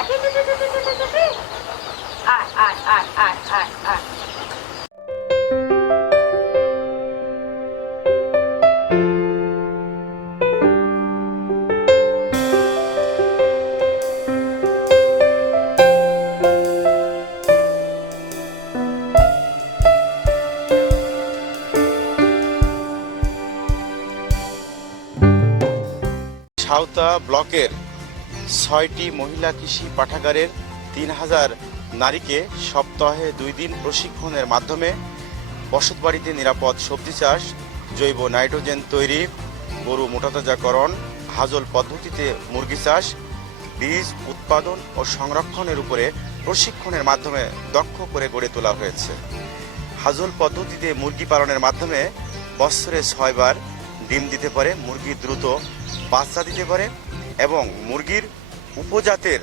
আয় আয় আয় আয় আয় আয় সাউতা ব্লকের ছয়টি মহিলা কৃষি পাঠাগারের তিন হাজার নারীকে সপ্তাহে দুই দিন প্রশিক্ষণের মাধ্যমে বসতবাড়িতে নিরাপদ সবজি চাষ, জৈব নাইট্রোজেন তৈরি, গরু মোটাতাজাকরণ, হাজল পদ্ধতিতে মুরগি চাষ, বীজ উৎপাদন ও সংরক্ষণের উপরে প্রশিক্ষণের মাধ্যমে দক্ষ করে গড়ে তোলা হয়েছে। হাজল পদ্ধতিতে মুরগি পালনের মাধ্যমে বছরে ছয়বার ডিম দিতে পারে, মুরগি দ্রুত বাচ্চা দিতে পারে এবং মুরগির উপজাতের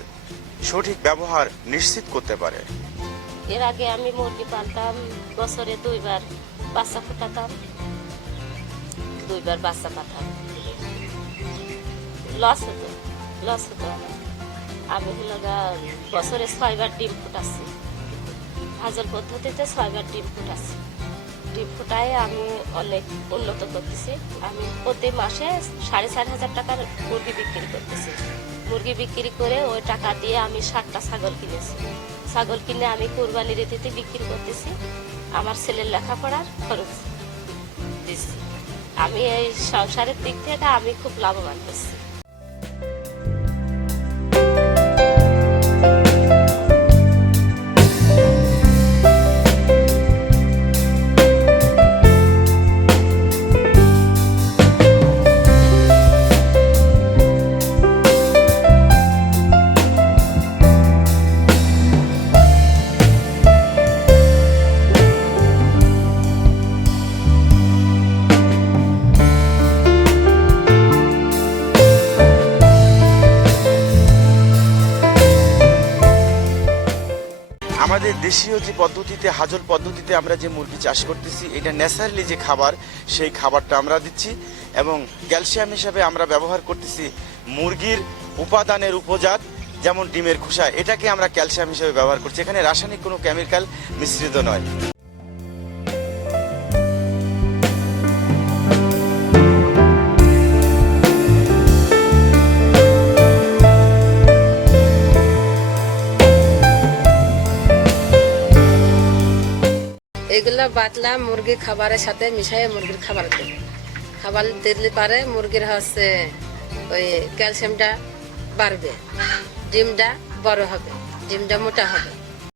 সঠিক ব্যবহার নিশ্চিত করতে পারে। এর আগে আমি মুরগি পালতাম, বছরে দুইবার বাচ্চা ফুটাতাম, দুইবার বাচ্চা পাঠাম লস হতো লস হতো। আমি বছরে ছয়বার ডিম ফুটাচ্ছি। হাজার পদ্ধতিতে ছয়বার ডিম ফুটাচ্ছি। ডিম ফুটায় আমি অনেক উন্নত করতেছি। আমি প্রতি মাসে সাড়ে চার হাজার টাকার মুরগি বিক্রি করতেছি। মুরগি বিক্রি করে ওই টাকা দিয়ে আমি ষাটটা ছাগল কিনেছি। ছাগল কিনে আমি কোরবানির রীতিতে বিক্রি করতেছি। আমার ছেলের লেখাপড়ার খরচ দিচ্ছি। আমি এই সংসারের দিক থেকে আমি খুব লাভবান হচ্ছি। আমাদের দেশীয় যে পদ্ধতিতে, হাজল পদ্ধতিতে আমরা যে মুরগি চাষ করতেছি, এটা ন্যাচারালি যে খাবার, সেই খাবারটা আমরা দিচ্ছি এবং ক্যালসিয়াম হিসাবে আমরা ব্যবহার করতেছি মুরগির উপাদানের উপজাত, যেমন ডিমের খোসা, এটাকে আমরা ক্যালসিয়াম হিসেবে ব্যবহার করছি। এখানে রাসায়নিক কোনো কেমিক্যাল মিশ্রিত নয়। এগুলো বাটলা মুরগি খাবারের সাথে মিশাই মুরগির খাবার দেবে খাবার দিলে পারে মুরগির হচ্ছে ওই ক্যালসিয়ামটা বাড়বে, ডিমটা বড় হবে, ডিমটা মোটা হবে।